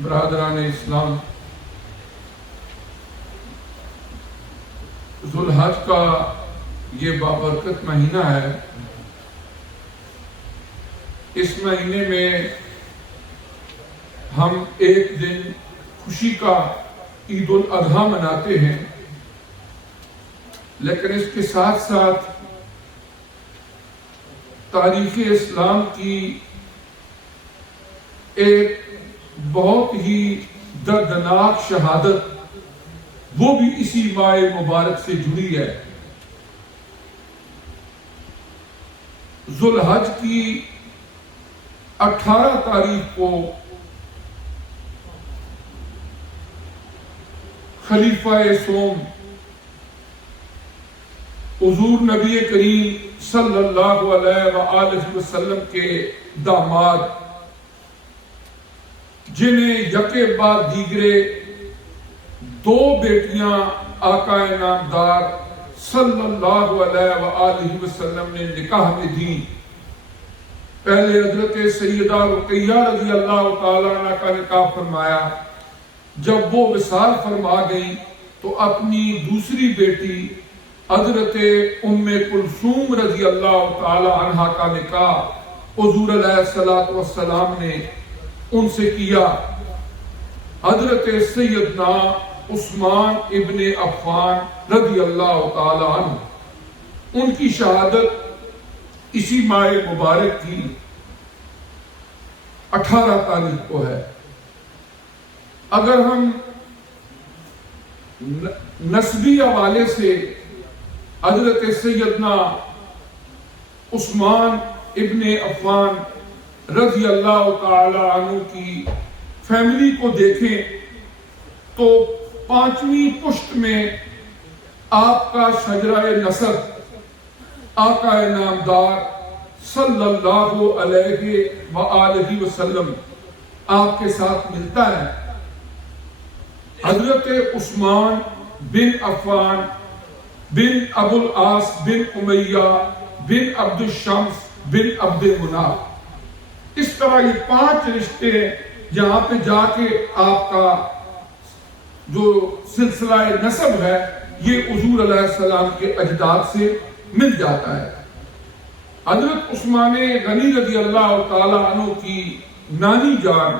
برادران اسلام، ذوالحج کا یہ بابرکت مہینہ ہے۔ اس مہینے میں ہم ایک دن خوشی کا عید الاضحیٰ مناتے ہیں، لیکن اس کے ساتھ ساتھ تاریخ اسلام کی ایک بہت ہی دردناک شہادت وہ بھی اسی ماہ مبارک سے جڑی ہے۔ ذوالحج کی 18 تاریخ کو خلیفہ سوم حضور نبی کریم صلی اللہ علیہ وآلہ وسلم کے داماد، جنہیں یکے بعد دیگرے 2 بیٹیاں آقا نامدار صلی اللہ علیہ وآلہ وسلم نے نکاح میں دی۔ پہلے حضرت سیدہ رقیہ رضی اللہ تعالیٰ عنہ کا نکاح فرمایا۔ جب وہ وصال فرما گئی تو اپنی دوسری بیٹی حضرت ام کلثوم رضی اللہ تعالیٰ عنہ کا نکاح حضور علیہ السلام نے ان سے کیا۔ حضرت سیدنا عثمان ابن عفان رضی اللہ تعالیٰ عنہ، ان کی شہادت اسی ماہ مبارک کی 18 تاریخ کو ہے۔ اگر ہم نسبی حوالے سے حضرت سیدنا عثمان ابن عفان رضی اللہ تعالی عنہ کی فیملی کو دیکھیں تو 5ویں پشت میں آپ کا شجرہ نسب آقا نامدار صلی اللہ علیہ وآلہ وسلم آپ کے ساتھ ملتا ہے۔ حضرت عثمان بن عفان بن ابو العاص بن امیہ بن عبد الشمس بن عبد مناف، اس طرح یہ 5 رشتے ہیں جہاں پہ جا کے آپ کا جو سلسلہ نسب ہے یہ حضور علیہ السلام کے اجداد سے مل جاتا ہے۔ حضرت عثمان غنی رضی اللہ تعالیٰ عنہ کی نانی جان،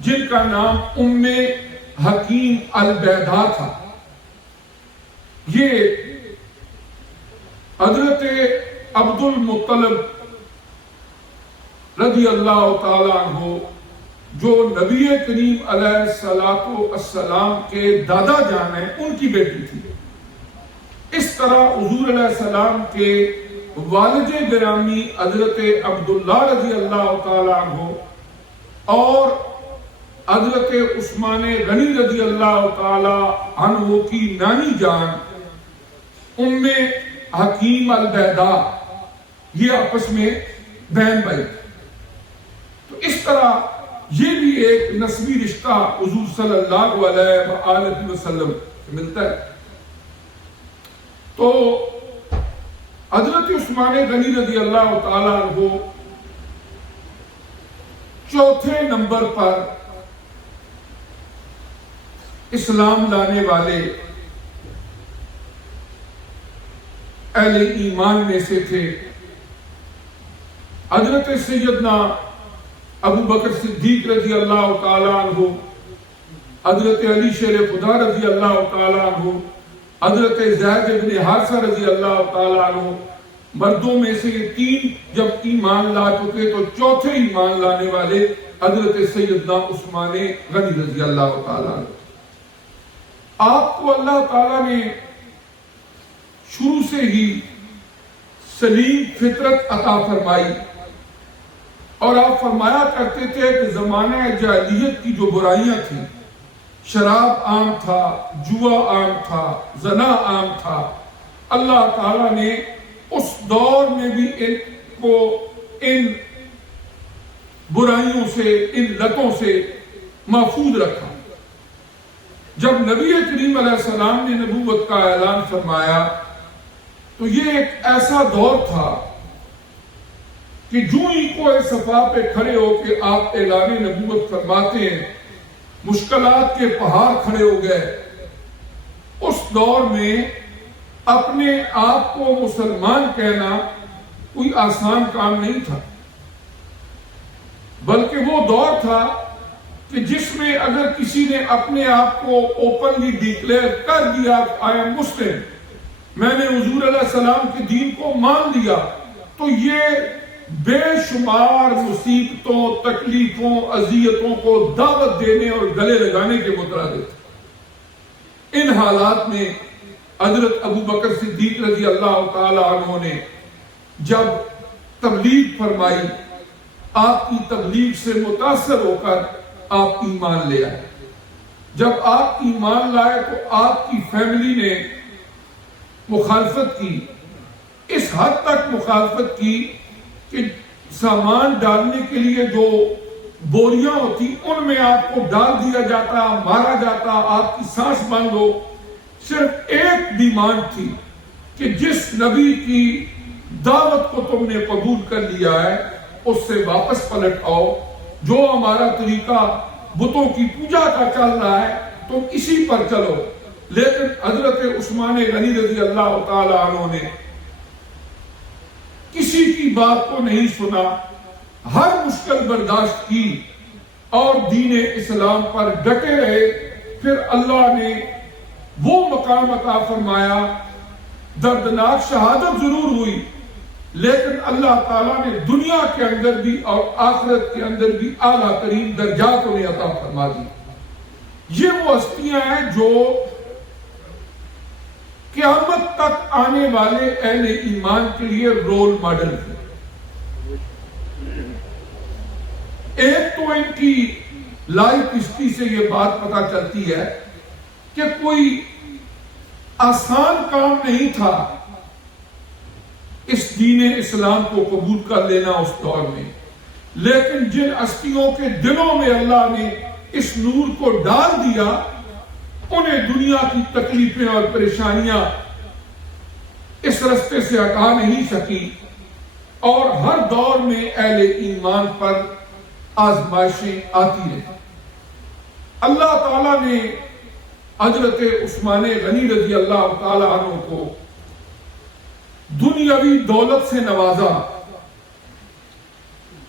جن کا نام ام حکیم البیضاء تھا، یہ حضرت عبد المطلب رضی اللہ تعالیٰ عنہ جو نبی کریم علیہ السلام کے دادا جان ہیں، ان کی بیٹی تھی۔ اس طرح حضور علیہ السلام کے والد گرامی حضرت عبداللہ رضی اللہ تعالیٰ عنہ اور حضرت عثمان غنی رضی اللہ تعالیٰ عنہ کی نانی جان ام حکیم البیضاء، یہ آپس میں بہن بھائی تھے۔ تو اس طرح یہ بھی ایک نسبی رشتہ حضور صلی اللہ علیہ وآلہ وسلم سے ملتا ہے۔ تو حضرت عثمان غنی رضی اللہ تعالیٰ عنہ 4تھے نمبر پر اسلام لانے والے اہل ایمان میں سے تھے۔ حضرت سیدنا ابو بکر صدیق رضی اللہ تعالیٰ عنہ، حضرت علی شیر خدا رضی اللہ تعالیٰ عنہ، حضرت زید بن حارثہ رضی اللہ تعالیٰ عنہ، مردوں میں سے 3 جب ایمان لا چکے تو 4تھے ایمان لانے والے حضرت سیدنا عثمان غنی رضی اللہ تعالیٰ عنہ۔ آپ کو اللہ تعالیٰ نے شروع سے ہی سلیم فطرت عطا فرمائی، اور آپ فرمایا کرتے تھے کہ زمانہ جاہلیت کی جو برائیاں تھیں، شراب عام تھا، جوا عام تھا، زنا عام تھا، اللہ تعالیٰ نے اس دور میں بھی ان کو ان برائیوں سے، ان لتوں سے محفوظ رکھا۔ جب نبی کریم علیہ السلام نے نبوت کا اعلان فرمایا تو یہ ایک ایسا دور تھا کہ جو ہی کوئی صفا پہ کھڑے ہو کے آپ اعلان نبوت فرماتے ہیں مشکلات کے پہاڑ کھڑے ہو گئے۔ اس دور میں اپنے آپ کو مسلمان کہنا کوئی آسان کام نہیں تھا، بلکہ وہ دور تھا کہ جس میں اگر کسی نے اپنے آپ کو اوپنلی ڈکلیئر کر دیا آئی ایم مسلم، میں نے حضور علیہ السلام کے دین کو مان لیا، تو یہ بے شمار مصیبتوں، تکلیفوں، اذیتوں کو دعوت دینے اور گلے لگانے کے مترادف۔ ان حالات میں حضرت ابو بکر صدیق رضی اللہ تعالی عنہ نے جب تبلیغ فرمائی، آپ کی تبلیغ سے متاثر ہو کر آپ ایمان لے آئے۔ جب آپ ایمان لائے تو آپ کی فیملی نے مخالفت کی، اس حد تک مخالفت کی کہ سامان ڈالنے کے لیے جو بوریاں ہوتی ان میں آپ کو ڈال دیا جاتا، مارا جاتا، آپ کی سانس بند ہو۔ صرف ایک ڈیمانڈ تھی کہ جس نبی کی دعوت کو تم نے قبول کر لیا ہے اس سے واپس پلٹ آؤ، جو ہمارا طریقہ بتوں کی پوجا کا چل رہا ہے تم اسی پر چلو۔ لیکن حضرت عثمان غنی رضی اللہ تعالی عنہ نے کسی کی بات کو نہیں سنا، ہر مشکل برداشت کی اور دین اسلام پر ڈٹے رہے۔ پھر اللہ نے وہ مقام عطا فرمایا، دردناک شہادت ضرور ہوئی لیکن اللہ تعالیٰ نے دنیا کے اندر بھی اور آخرت کے اندر بھی اعلیٰ ترین درجات انہیں عطا فرما دی۔ یہ وہ ہستیاں ہیں جو قیامت تک آنے والے اہل ایمان کے لیے رول ماڈل ہیں۔ ایک تو ان کی لائف ہسٹری سے یہ بات پتہ چلتی ہے کہ کوئی آسان کام نہیں تھا اس دین اسلام کو قبول کر لینا اس دور میں، لیکن جن ہستیوں کے دلوں میں اللہ نے اس نور کو ڈال دیا انہیں دنیا کی تکلیفیں اور پریشانیاں اس رستے سے ہٹا نہیں سکی، اور ہر دور میں اہل ایمان پر آزمائشیں آتی رہی۔ اللہ تعالیٰ نے حضرت عثمان غنی رضی اللہ تعالی عنہ کو دنیاوی دولت سے نوازا۔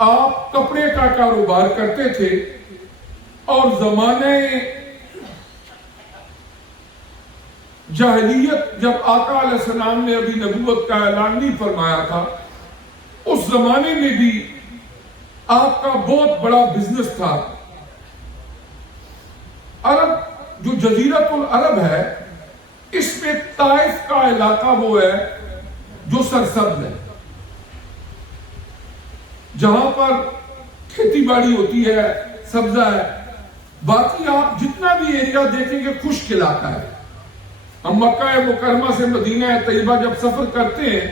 آپ کپڑے کا کاروبار کرتے تھے اور زمانے جاہلیت جب آقا علیہ السلام نے ابھی نبوت کا اعلان نہیں فرمایا تھا، اس زمانے میں بھی آپ کا بہت بڑا بزنس تھا۔ عرب جو جزیرۃ العرب ہے اس میں طائف کا علاقہ وہ ہے جو سرسبز ہے، جہاں پر کھیتی باڑی ہوتی ہے، سبزہ ہے۔ باقی آپ جتنا بھی ایریا دیکھیں گے خشک علاقہ ہے۔ ہم مکہ مکرمہ سے مدینہ طیبہ جب سفر کرتے ہیں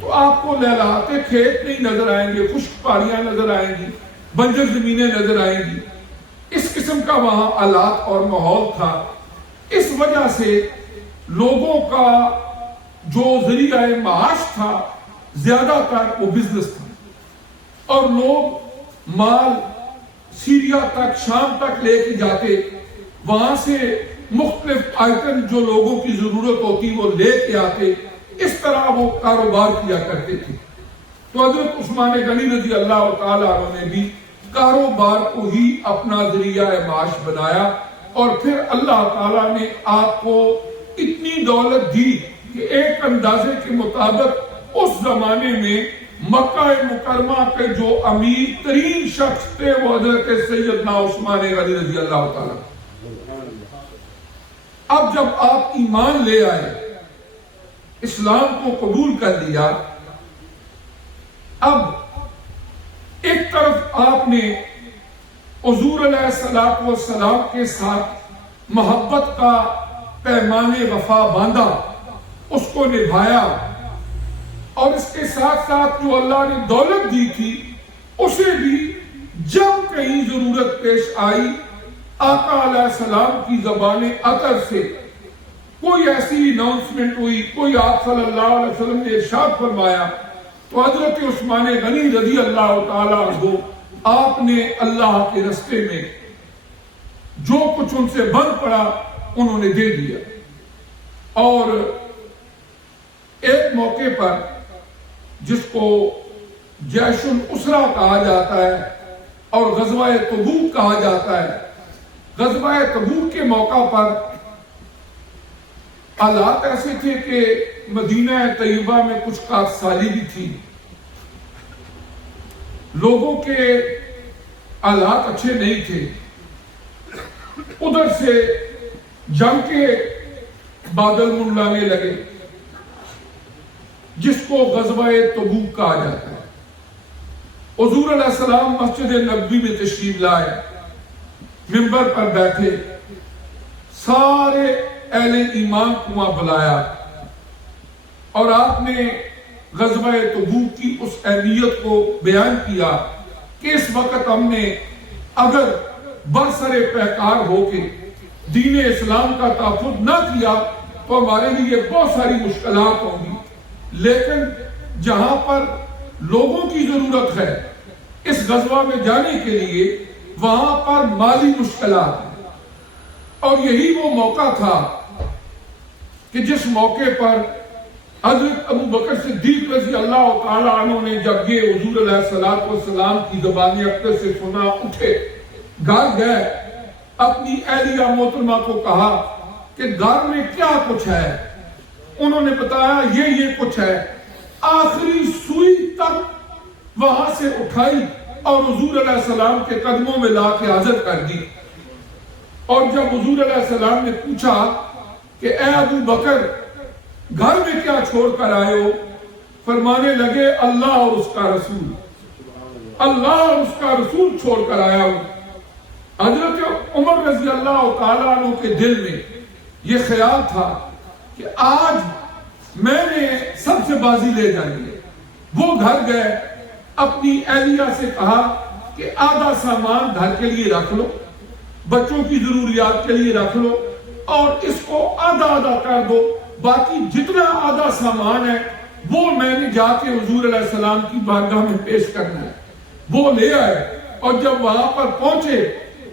تو آپ کو لہلاتے کھیت نہیں نظر آئیں گے، خشک پہاڑیاں نظر آئیں گی، بنجر زمینیں نظر آئیں گی۔ اس قسم کا وہاں حالات اور ماحول تھا۔ اس وجہ سے لوگوں کا جو ذریعہ معاش تھا زیادہ تر وہ بزنس تھا، اور لوگ مال سیریا تک، شام تک لے کے جاتے، وہاں سے مختلف آئٹم جو لوگوں کی ضرورت ہوتی وہ لے کے آتے۔ اس طرح وہ کاروبار کیا کرتے تھے۔ تو حضرت عثمان غنی رضی اللہ تعالی عنہ نے بھی کاروبار کو ہی اپنا ذریعہ معاش بنایا، اور پھر اللہ تعالیٰ نے آپ کو اتنی دولت دی کہ ایک اندازے کے مطابق اس زمانے میں مکہ مکرمہ کے جو امیر ترین شخص تھے وہ حضرت سیدنا عثمان غنی رضی اللہ تعالیٰ۔ اب جب آپ ایمان لے آئے، اسلام کو قبول کر لیا، اب ایک طرف آپ نے حضور علیہ السلام کے ساتھ محبت کا پیمان وفا باندھا، اس کو نبھایا، اور اس کے ساتھ ساتھ جو اللہ نے دولت دی تھی اسے بھی جب کہیں ضرورت پیش آئی آقا علیہ السلام کی زبان اطر سے کوئی ایسی اناؤنسمنٹ ہوئی، کوئی آپ صلی اللہ علیہ وسلم نے ارشاد فرمایا، تو حضرت عثمان غنی رضی اللہ تعالیٰ عنہ آپ نے اللہ کے رستے میں جو کچھ ان سے بن پڑا انہوں نے دے دیا. اور ایک موقع پر جس کو جیش الاسرہ کہا جاتا ہے اور غزوہ تبوک کہا جاتا ہے، غزوہ تبوک کے موقع پر حالات ایسے تھے کہ مدینہ طیبہ میں کچھ خاکسالی بھی تھی، لوگوں کے حالات اچھے نہیں تھے. ادھر سے جنگ کے بادل منڈلانے لگے جس کو غزوہ تبوک کہا جاتا ہے. حضور علیہ السلام مسجد نبوی میں تشریف لائے، منبر پر بیٹھے، سارے اہل ایمان کو وہاں بلایا اور آپ نے غزوہ تبوک کی اس اہمیت کو بیان کیا کہ اس وقت ہم نے اگر برسر پیکار ہو کے دین اسلام کا تحفظ نہ کیا تو ہمارے لیے بہت ساری مشکلات ہوں گی، لیکن جہاں پر لوگوں کی ضرورت ہے اس غزوہ میں جانے کے لیے وہاں پر مالی مشکلات ہیں. اور یہی وہ موقع تھا کہ جس موقع پر حضرت ابو بکر صدیق رضی اللہ تعالیٰ عنہ نے جب یہ حضور علیہ السلام کی زبان اقدس سے سنا، اٹھے، گھر گئے، اپنی اہلیہ محترمہ کو کہا کہ گھر میں کیا کچھ ہے. انہوں نے بتایا یہ کچھ ہے. آخری سوئی تک وہاں سے اٹھائی اور حضور علیہ السلام کے قدموں میں لا کے حاضر کر دی. اور جب حضور علیہ السلام نے پوچھا کہ اے ابو بکر گھر میں کیا چھوڑ کر آئے ہو، فرمانے لگے اللہ اور اس کا رسول، اللہ اور اس کا رسول چھوڑ کر آیا ہوں. حضرت عمر رضی اللہ تعالیٰ عنہ کے دل میں یہ خیال تھا کہ آج میں نے سب سے بازی لے جانی ہے. وہ گھر گئے، اپنی اہلیہ سے کہا کہ آدھا سامان گھر کے لیے رکھ لو، بچوں کی ضروریات کے لیے رکھ لو اور اس کو آدھا آدھا کر دو، باقی جتنا آدھا سامان ہے وہ میں نے جا کے حضور علیہ السلام کی بارگاہ میں پیش کرنا ہے. وہ لے آئے اور جب وہاں پر پہنچے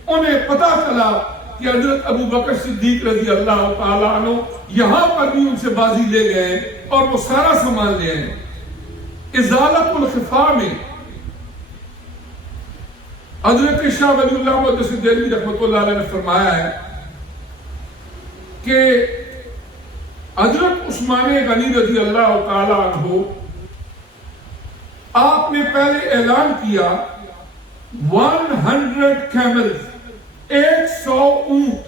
انہیں پتا چلا کہ حضرت ابو بکر صدیق رضی اللہ تعالیٰ عنہ یہاں پر بھی ان سے بازی لے گئے اور وہ سارا سامان لے آئے. ازالت الخفا میں حضرت شاہ ولی اللہ محدث دہلوی رحمۃ اللہ علیہ نے فرمایا ہے کہ حضرت عثمان غنی رضی اللہ تعالیٰ عنہ آپ نے پہلے اعلان کیا 100 کیملز، 100 اونٹ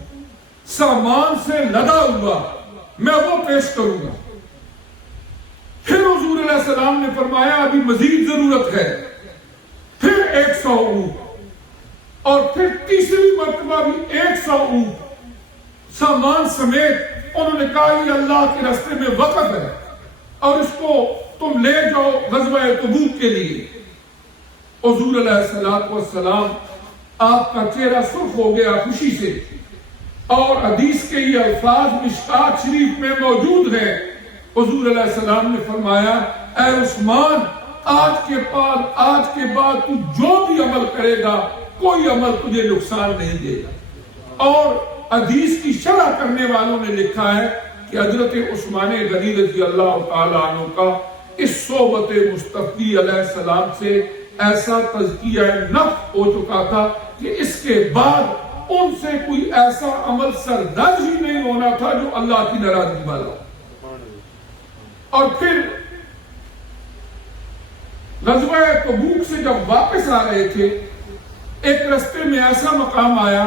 سامان سے لدا ہوا میں وہ پیش کروں گا. پھر حضور علیہ السلام نے فرمایا ابھی مزید ضرورت ہے، پھر 100 اونٹ، اور پھر تیسری مرتبہ بھی 100 اونٹ سامان سمیت. انہوں نے کہا یہ اللہ کے راستے میں وقف ہے اور اس کو تم لے جاؤ غزوہ تبوک کے لیے. حضور علیہ السلام آپ کا چہرہ سرخ ہو گیا خوشی سے، اور حدیث کے یہ الفاظ مشکات شریف میں موجود ہیں. حضور علیہ السلام نے فرمایا اے عثمان آج کے بعد تو جو بھی عمل کرے گا کوئی عمل تجھے نقصان نہیں دے گا. اور حدیث کی شرح کرنے والوں نے لکھا ہے کہ حضرت عثمان غنی رضی اللہ تعالیٰ عنہ کا اس صحبت مصطفی علیہ السلام سے ایسا تزکیہ نفس ہو چکا تھا کہ اس کے بعد ان سے کوئی ایسا عمل سرزد ہی نہیں ہونا تھا جو اللہ کی ناراضگی والا ہو. اور پھر غزوہ تبوک سے جب واپس آ رہے تھے ایک رستے میں ایسا مقام آیا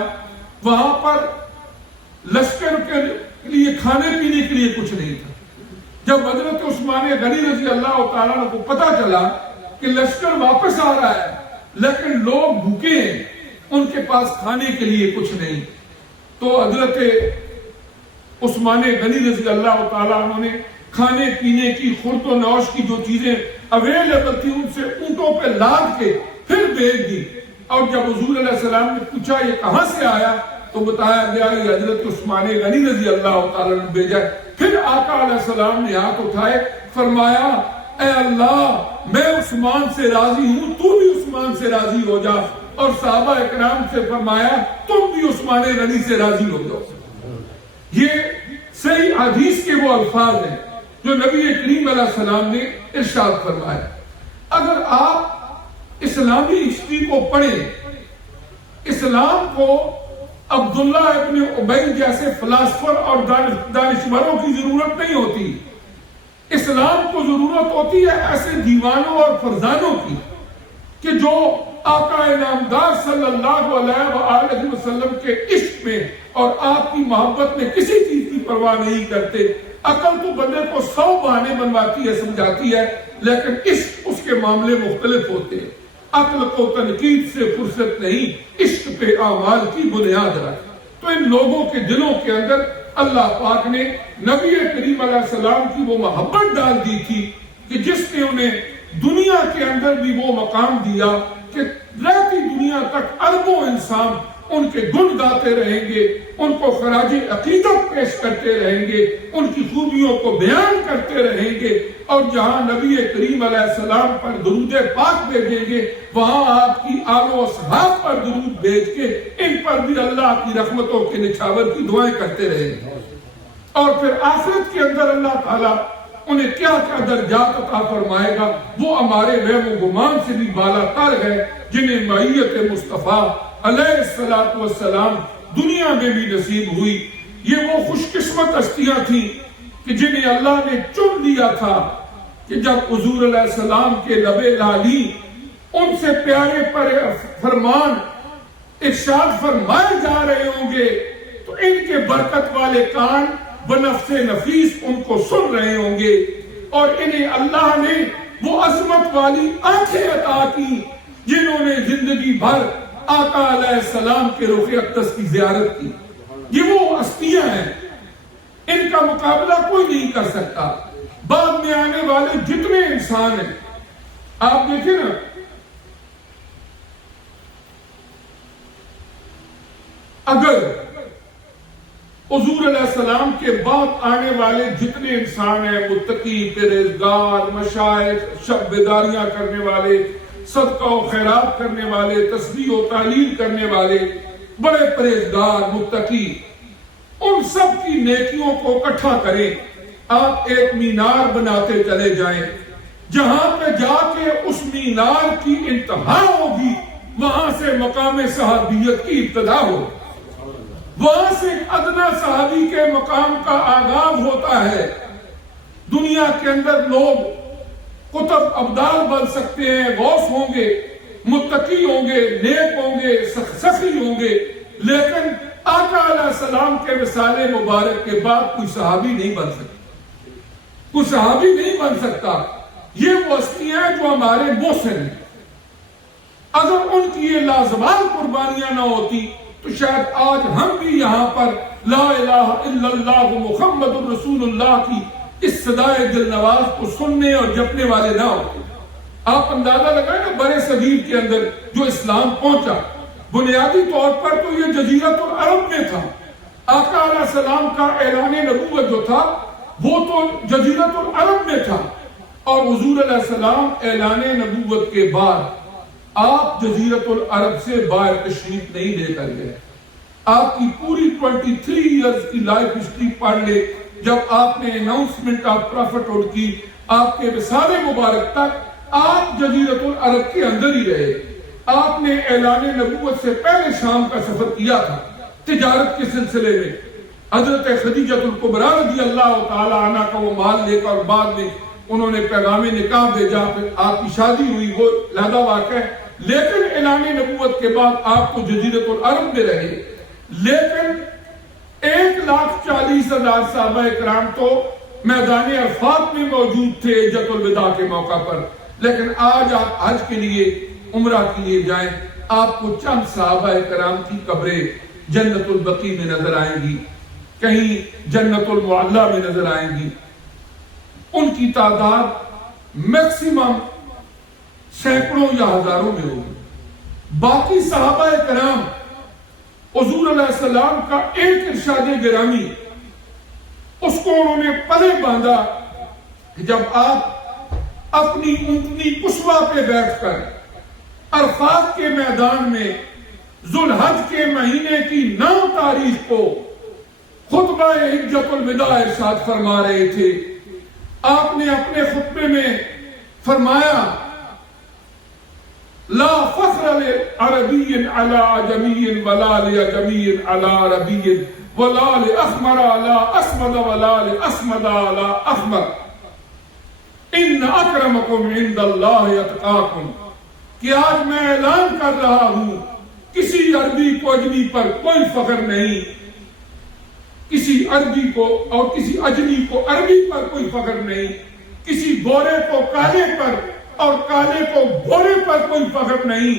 وہاں پر لشکر کے لیے کھانے پینے کے لیے کچھ نہیں تھا. جب حضرت عثمان غنی رضی اللہ تعالیٰ عنہ کو پتا چلا کہ لشکر واپس آ رہا ہے لیکن لوگ بھوکے ہیں، ان کے پاس کھانے کے لیے کچھ نہیں، تو حضرت عثمان غنی رضی اللہ تعالیٰ عنہ نے کھانے پینے کی خورد و نوش کی جو چیزیں اویلیبل تھی ان سے اونٹوں پہ لاد کے پھر بھیج دی. اور جب حضور علیہ السلام نے پوچھا یہ کہاں سے آیا تو بتایا گیا یہ حضرت عثمان غنی رضی اللہ تعالیٰ نے بھیجا. پھر آقا علیہ السلام نے ہاتھ اٹھائے، فرمایا اے اللہ میں عثمان سے راضی ہوں، تو بھی عثمان سے راضی ہو جا. اور صحابہ اکرام سے فرمایا تم بھی عثمان غنی سے راضی ہو جاؤ. یہ صحیح حدیث کے وہ الفاظ ہیں جو نبی کریم علیہ السلام نے ارشاد فرمایا. اگر آپ اسلامی ہسٹری کو پڑھیں، اسلام کو عبداللہ ابن ابی جیسے فلاسفر اور دانشوروں کی ضرورت نہیں ہوتی. اسلام کو ضرورت ہوتی ہے ایسے دیوانوں اور فرزانوں کی کہ جو آقا نامدار صلی اللہ علیہ وآلہ وسلم کے عشق میں اور آپ کی محبت میں کسی چیز کی پرواہ نہیں کرتے. عقل تو بندے کو 100 بہانے بنواتی ہے، سمجھاتی ہے، لیکن عشق اس کے معاملے مختلف ہوتے ہیں. عقل کو تنقید سے فرصت نہیں، عشق پہ اعمال کی بنیاد رکھ. تو ان لوگوں کے دلوں کے اندر اللہ پاک نے نبی کریم علیہ السلام کی وہ محبت ڈال دی تھی کہ جس نے انہیں دنیا کے اندر بھی وہ مقام دیا کہ رہتی دنیا تک اربوں انسان ان کے گن گاتے رہیں گے، ان کو خراج عقیدت پیش کرتے رہیں گے، ان کی خوبیوں کو بیان کرتے رہیں گے، اور جہاں نبی کریم علیہ السلام پر درود پاک بھیجیں گے وہاں آپ کی آل و اصحاب پر درود بھیج کے ان پر بھی اللہ کی رحمتوں کے نچھاور کی دعائیں کرتے رہیں گے. اور پھر آخرت کے اندر اللہ تعالیٰ انہیں کیا کیا درجات عطا فرمائے گا وہ ہمارے وہم و گمان سے بھی بالا تر ہے، جنہیں معیت مصطفیٰ علیہ الصلوۃ والسلام دنیا میں بھی نصیب ہوئی. یہ وہ خوش قسمت ہستیاں تھیں کہ جنہیں اللہ نے چن لیا تھا کہ جب حضور علیہ السلام کے لب لالی ان سے پیارے پر فرمان ارشاد فرمائے جا رہے ہوں گے تو ان کے برکت والے کان بنفس نفیس ان کو سن رہے ہوں گے، اور انہیں اللہ نے وہ عظمت والی آنکھیں عطا کی جنہوں نے زندگی بھر آقا علیہ السلام کے رخ اقدس کی زیارت کی. یہ وہ ہستیاں ہیں، ان کا مقابلہ کوئی نہیں کر سکتا. بعد میں آنے والے جتنے انسان ہیں آپ دیکھیں نا، اگر حضور علیہ السلام کے بعد آنے والے جتنے انسان ہیں، متقی، پرہیزگار، مشائخ، شب بیداریاں کرنے والے، صدقہ و خیرات کرنے والے، تسبیح و تعلیل کرنے والے، بڑے پرہیزگار، متقی، ان سب کی نیکیوں کو اکٹھا کریں، آپ ایک مینار بناتے چلے جائیں، جہاں پہ جا کے اس مینار کی انتہا ہوگی وہاں سے مقام صحابیت کی ابتدا ہو، وہاں سے ادنا صحابی کے مقام کا آغاز ہوتا ہے. دنیا کے اندر لوگ قطب ابدال بن سکتے ہیں، غوث ہوں گے، متقی ہوں گے، نیک ہوں گے، سخی ہوں گے، لیکن آقا علیہ السلام کے وصال مبارک کے بعد کوئی صحابی نہیں بن سکتا، کوئی صحابی نہیں بن سکتا. یہ وہ ہستیاں ہیں جو ہمارے محسن ہیں. اگر ان کی یہ لازوال قربانیاں نہ ہوتی تو شاید آج ہم بھی یہاں پر لا الہ الا اللہ محمد الرسول اللہ کی اس صدائے دل نواز کو سننے اور جپنے والے نہ ہوتے. آپ اندازہ لگائیں نا برے صغیر کے اندر جو اسلام پہنچا، بنیادی طور پر تو یہ جزیرت العرب میں تھا. آقا علیہ السلام کا اعلان نبوت جو تھا وہ تو جزیرت العرب میں تھا، اور حضور علیہ السلام اعلان نبوت کے بعد آپ جزیرت العرب سے باہر تشریف نہیں لے کر گئے. آپ کی پوری 23 ایئرز کی لائف ہسٹری پڑھ لے، جب آپ نے اناؤنسمنٹ آف پرافٹہڈ کی آپ کے وصال مبارک تک آپ جزیرت العرب کے اندر ہی رہے. آپ نے اعلان نبوت سے پہلے شام کا سفر کیا تھا تجارت کے سلسلے میں. حضرت خدیجہ الکبریٰ رضی اللہ تعالی عنہ کا وہ مال لے کر بعد میں انہوں نے پیغام نکاح بھیجا، پھر آپ کی شادی ہوئی، وہ علیحدہ واقعہ ہے. لیکن اعلان نبوت کے بعد آپ کو جزیرت العرب میں رہے. لیکن 1,40,000 صحابہ کرام تو میدان عرفات میں موجود تھے حجۃ الوداع کے موقع پر. لیکن آج آپ حج کے لیے، عمرہ کے لیے جائیں، آپ کو چند صحابہ کرام کی قبریں جنت البقیع میں نظر آئیں گی، کہیں جنت المعلی میں نظر آئیں گی. ان کی تعداد میکسیمم سینکڑوں یا ہزاروں میں ہوگی. باقی صحابہ کرام حضور علیہ السلام کا ایک ارشاد گرامی اس کو انہوں نے پلے باندھا کہ جب آپ اپنی اونٹنی قصوہ پہ بیٹھ کر عرفات کے میدان میں ذوالحج کے مہینے کی 9 تاریخ کو خطبہ حجۃ الوداع ارشاد فرما رہے تھے. آپ نے اپنے خطبے میں فرمایا لا فخر لعربی علی عجمی ولا لعجمی علی عربی ولا لاحمر علی اسود ولا لاسود علی احمر ان اکرمکم عند اللہ اتقاکم. کہ آج میں اعلان کر رہا ہوں کسی عربی کو اجمی پر کوئی فخر نہیں، کسی عربی کو اور کسی اجمی کو عربی پر کوئی فخر نہیں، کسی گورے کو کالے پر اور کالے کو گورے پر کوئی فخر نہیں.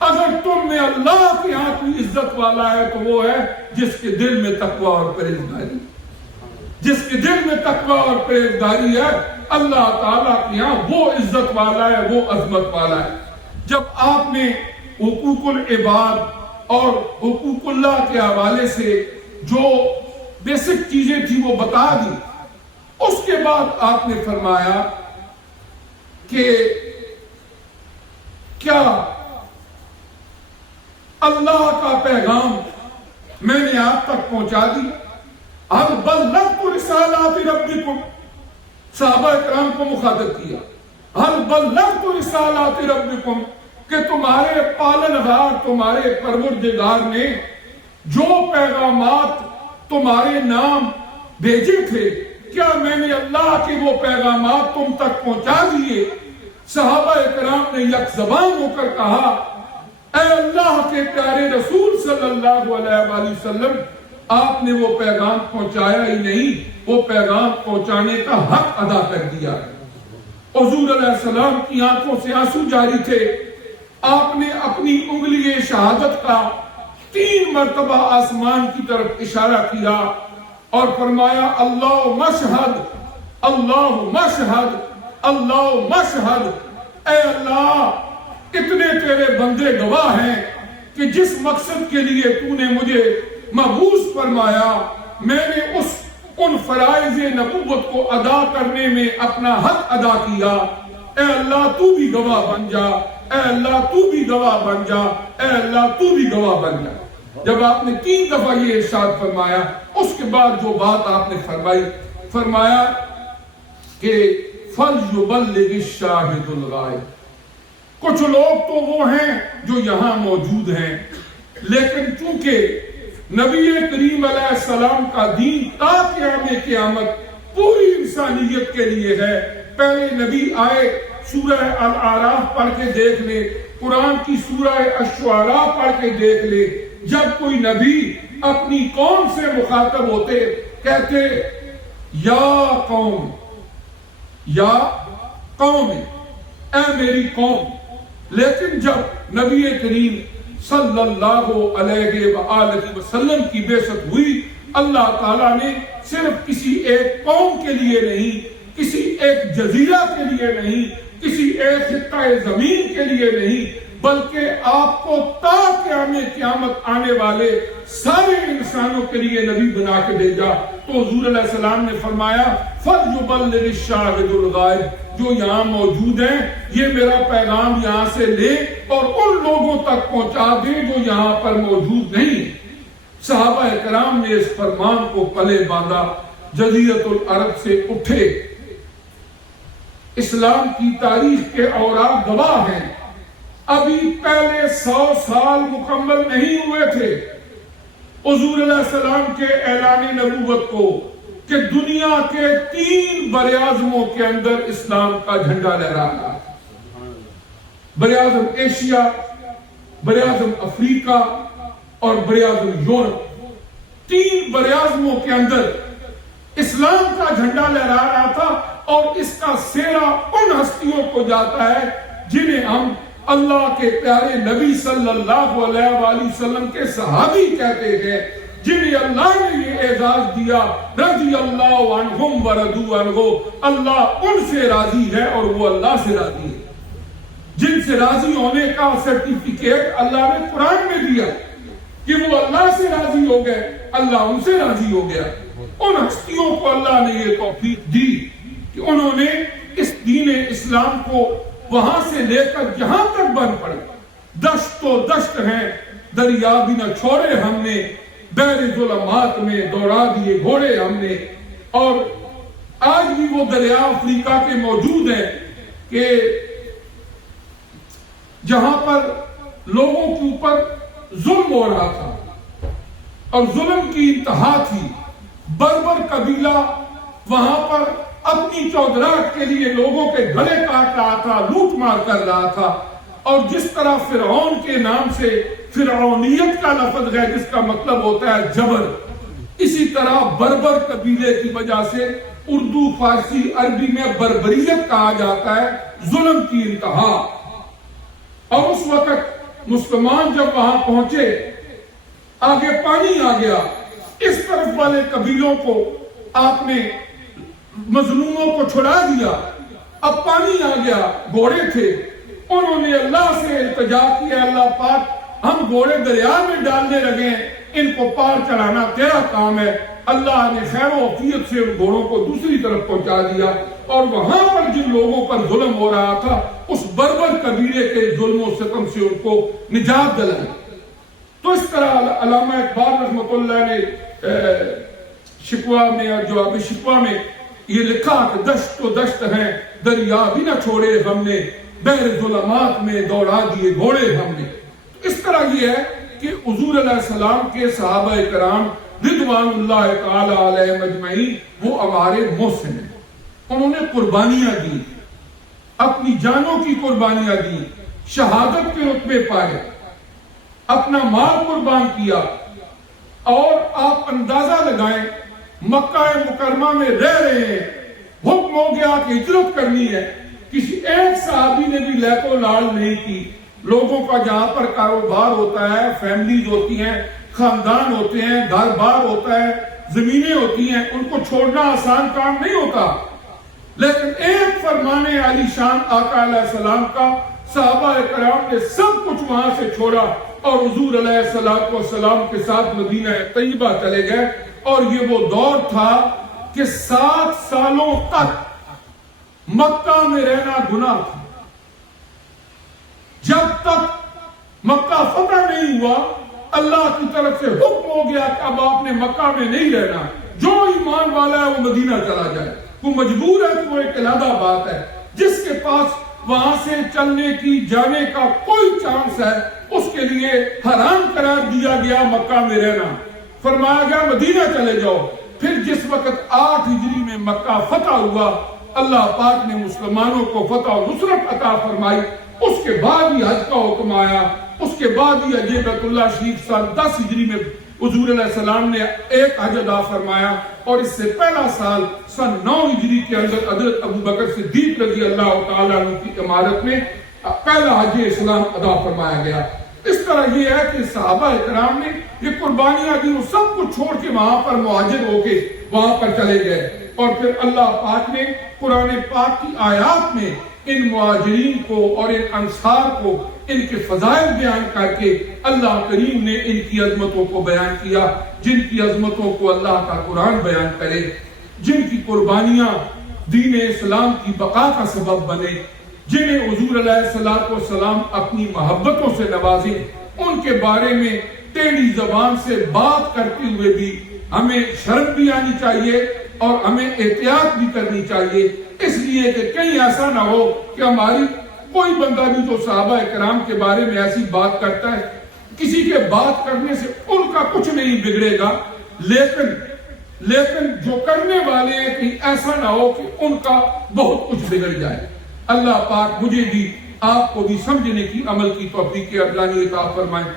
اگر تم میں اللہ کے ہاں کوئی عزت والا ہے تو وہ ہے جس کے دل میں تقوی اور پرہیزگاری، جس کے دل میں تقوی اور پرہیزگاری ہے اللہ تعالیٰ کے ہاں وہ عزت والا ہے، وہ عظمت والا ہے. جب آپ نے حقوق العباد اور حقوق اللہ کے حوالے سے جو بیسک چیزیں تھی وہ بتا دی، اس کے بعد آپ نے فرمایا کہ کیا اللہ کا پیغام میں نے آپ تک پہنچا دی؟ ہل بلغت رسالات ربکم. صحابہ کرام کو مخاطب کیا، ہل بلغت رسالات ربکم، کہ تمہارے پالنہار تمہارے پروردگار نے جو پیغامات تمہارے نام بھیجے تھے کیا میں نے اللہ کے وہ پیغامات تم تک پہنچا دیے؟ صحابہ کرام نے یک زبان ہو کر کہا اے اللہ کے پیارے رسول صلی اللہ علیہ وآلہ وسلم، آپ نے وہ پیغام پہنچایا ہی نہیں، وہ پیغام پہنچانے کا حق ادا کر دیا. حضور علیہ السلام کی آنکھوں سے آنسو جاری تھے. آپ نے اپنی انگلی شہادت کا 3 مرتبہ آسمان کی طرف اشارہ کیا اور فرمایا اللہ مشہد، اللہ مشہد، اللہ مشہد. اے اللہ اتنے تیرے بندے گواہ ہیں کہ جس مقصد کے لیے تو نے مجھے مبعوث فرمایا میں نے ان فرائض نبوت کو ادا کرنے میں اپنا حق ادا کیا. اے اللہ تو بھی گواہ بن جا، اے اللہ تو بھی گواہ بن جا، اے اللہ تو بھی گواہ بن جا. جب آپ نے 3 دفعہ یہ ارشاد فرمایا، اس کے بعد جو بات آپ نے فرمائی، فرمایا کہ فَلْيُبَلِّغِ الشَّاهِدُ الْغَائِبُ. کچھ لوگ تو وہ ہیں جو یہاں موجود ہیں، لیکن چونکہ نبی کریم علیہ السلام کا دین تا قیام قیامت پوری انسانیت کے لیے ہے. پہلے نبی آئے، سورہ الاعراف پڑھ کے دیکھ لے، قرآن کی سورہ الشعراء پڑھ کے دیکھ لے. جب کوئی نبی اپنی قوم سے مخاطب ہوتے کہتے یا قوم، یا قوم، اے میری قوم. لیکن جب نبی کریم صلی اللہ علیہ وآلہ وسلم کی بعثت ہوئی، اللہ تعالیٰ نے صرف کسی ایک قوم کے لیے نہیں، کسی ایک جزیرہ کے لیے نہیں، کسی ایک خطہ زمین کے لیے نہیں، بلکہ آپ کو تا قیام قیامت آنے والے سارے انسانوں کے لیے نبی بنا کے بھیجا. تو حضور علیہ السلام نے فرمایا فَلْيُبَلِّغِ الشَّاهِدُ الْغَائِبُ. جو یہاں موجود ہیں یہ میرا پیغام یہاں سے لے اور ان لوگوں تک پہنچا دے جو یہاں پر موجود نہیں. صحابہ کرام نے اس فرمان کو پلے باندھا، جزیرۃ العرب سے اٹھے. اسلام کی تاریخ کے اوراق گواہ ہیں، ابھی پہلے 100 سال مکمل نہیں ہوئے تھے حضور علیہ السلام کے اعلان نبوت کو کہ دنیا کے 3 براعظموں کے اندر اسلام کا جھنڈا لہرا رہا ہے. براعظم ایشیا، براعظم افریقہ اور براعظم یورپ. 3 براعظموں کے اندر اسلام کا جھنڈا لہرا رہا تھا اور اس کا سہرا ان ہستیوں کو جاتا ہے جنہیں ہم اللہ کے پیارے نبی صلی اللہ علیہ وآلہ وسلم کے صحابی کہتے ہیں، جنہیں اللہ نے یہ اعزاز دیا رضی اللہ عنہم ورضوا عنہ. اللہ ان سے راضی ہے اور وہ اللہ سے راضی ہے. جن سے راضی ہونے کا سرٹیفکیٹ اللہ نے قرآن میں دیا کہ وہ اللہ سے راضی ہو گئے، اللہ ان سے راضی ہو گیا. ان ہستیوں کو اللہ نے یہ توفیق دی کہ انہوں نے اس دین اسلام کو وہاں سے لے کر جہاں تک بن پڑے دشت و دشت ہیں دریا بھی نہ چھوڑے ہم نے، بحر ظلمات میں دوڑا دیے گھوڑے ہم نے۔ اور آج بھی وہ دریا افریقہ کے موجود ہیں کہ جہاں پر لوگوں کے اوپر ظلم ہو رہا تھا اور ظلم کی انتہا تھی۔ بربر قبیلہ وہاں پر اپنی چودراہٹ کے لیے لوگوں کے گلے کاٹ رہا تھا، لوٹ مار کر رہا تھا۔ اور جس طرح فرعون کے نام سے فرعونیت کا لفظ ہے جس کا مطلب ہوتا ہے جبر، اسی طرح بربر قبیلے کی وجہ سے اردو، فارسی، عربی میں بربریت کہا جاتا ہے، ظلم کی انتہا۔ اور اس وقت مسلمان جب وہاں پہنچے، آگے پانی آ گیا، اس طرف والے قبیلوں کو آپ نے مظلوموں کو چھڑا دیا، اب پانی آ گیا، گھوڑے تھے، انہوں نے اللہ سے التجا کیا، اللہ پاک ہم گھوڑے دریا میں ڈالنے لگے ہیں، ان کو پار چڑھانا تیرا کام ہے۔ اللہ نے خیر و عافیت سے ان گھوڑوں کو دوسری طرف پہنچا دیا، اور وہاں پر جن لوگوں پر ظلم ہو رہا تھا اس بربر قبیلے کے ظلم و ستم سے ان کو نجات دلائی۔ تو اس طرح علامہ اقبال رحمۃ اللہ نے شکوہ میں، جواب شکوہ میں یہ لکھا کہ دشت و دشت ہیں دریا بھی نہ چھوڑے ہم نے، بحر ظلمات میں دوڑا دیے گھوڑے ہم نے۔ اس طرح یہ ہے کہ حضور علیہ السلام کے صحابہ کرام رضوان اللہ تعالی علیہ مجمعین وہ ہمارے محسن ہیں، انہوں نے قربانیاں دی، اپنی جانوں کی قربانیاں دی، شہادت کے رتبے پائے، اپنا مال قربان کیا۔ اور آپ اندازہ لگائیں، مکہ مکرمہ میں رہ رہے ہیں، حکم ہو گیا کہ ہجرت کرنی ہے، کسی ایک صحابی نے بھی لیک و لال نہیں کی۔ لوگوں کا جہاں پر کاروبار ہوتا ہے، فیملیز ہوتی ہیں، خاندان ہوتے ہیں، گھر بار ہوتا ہے، زمینیں ہوتی ہیں، ان کو چھوڑنا آسان کام نہیں ہوتا، لیکن ایک فرمان عالی شان آقا علیہ السلام کا صحابہ کرام نے سب کچھ وہاں سے چھوڑا اور حضور علیہ السلام کے ساتھ مدینہ طیبہ چلے گئے۔ اور یہ وہ دور تھا کہ 7 سالوں تک مکہ میں رہنا گناہ تھا۔ جب تک مکہ فتح نہیں ہوا، اللہ کی طرف سے حکم ہو گیا کہ اب آپ نے مکہ میں نہیں رہنا، جو ایمان والا ہے وہ مدینہ چلا جائے۔ وہ مجبور ہے کہ وہ ایک علیحدہ بات ہے، جس کے پاس وہاں سے چلنے کی، جانے کا کوئی چانس ہے، اس کے لیے حرام قرار دیا گیا مکہ میں رہنا، فرمایا گیا مدینہ چلے جاؤ۔ پھر جس وقت 8 ہجری میں مکہ فتح ہوا، اللہ پاک نے مسلمانوں کو فتح و نصرت عطا فرمائی، اس کے بعد ہی حج کا حکم آیا، اس کے بعد ہی حج بیت اللہ شریف سال 10 ہجری میں حضور علیہ السلام نے ایک حج ادا فرمایا، اور اس سے پہلا سال سن 9 ہجری کے اندر حضرت ابو بکر صدیق رضی اللہ تعالیٰ عنہ کی امارت میں پہلا حج اسلام ادا فرمایا گیا۔ اس طرح یہ ہے کہ صحابہ کرام نے یہ قربانیاں دی، وہ سب کچھ چھوڑ کے وہاں پر مہاجر ہو کے وہاں پر چلے گئے۔ اور پھر اللہ پاک نے قرآن پاک کی آیات میں ان مہاجرین کو اور ان انصار کو، ان کے فضائل بیان کر کے اللہ کریم نے ان کی عظمتوں کو بیان کیا، جن کی عظمتوں کو اللہ کا قرآن بیان کرے، جن کی قربانیاں دین اسلام کی بقا کا سبب بنے، جنہیں حضور علیہ السلام اپنی محبتوں سے نوازیں، ان کے بارے میں ٹیڑھی زبان سے بات کرتے ہوئے بھی ہمیں شرم بھی آنی چاہیے اور ہمیں احتیاط بھی کرنی چاہیے، اس لیے کہ کہیں ایسا نہ ہو کہ ہماری کوئی بندہ بھی جو صحابہ کرام کے بارے میں ایسی بات کرتا ہے، کسی کے بات کرنے سے ان کا کچھ نہیں بگڑے گا، لیکن جو کرنے والے ہیں کہ ایسا نہ ہو کہ ان کا بہت کچھ بگڑ جائے۔ اللہ پاک مجھے بھی آپ کو بھی سمجھنے کی، عمل کی توفیق عطا فرمائے۔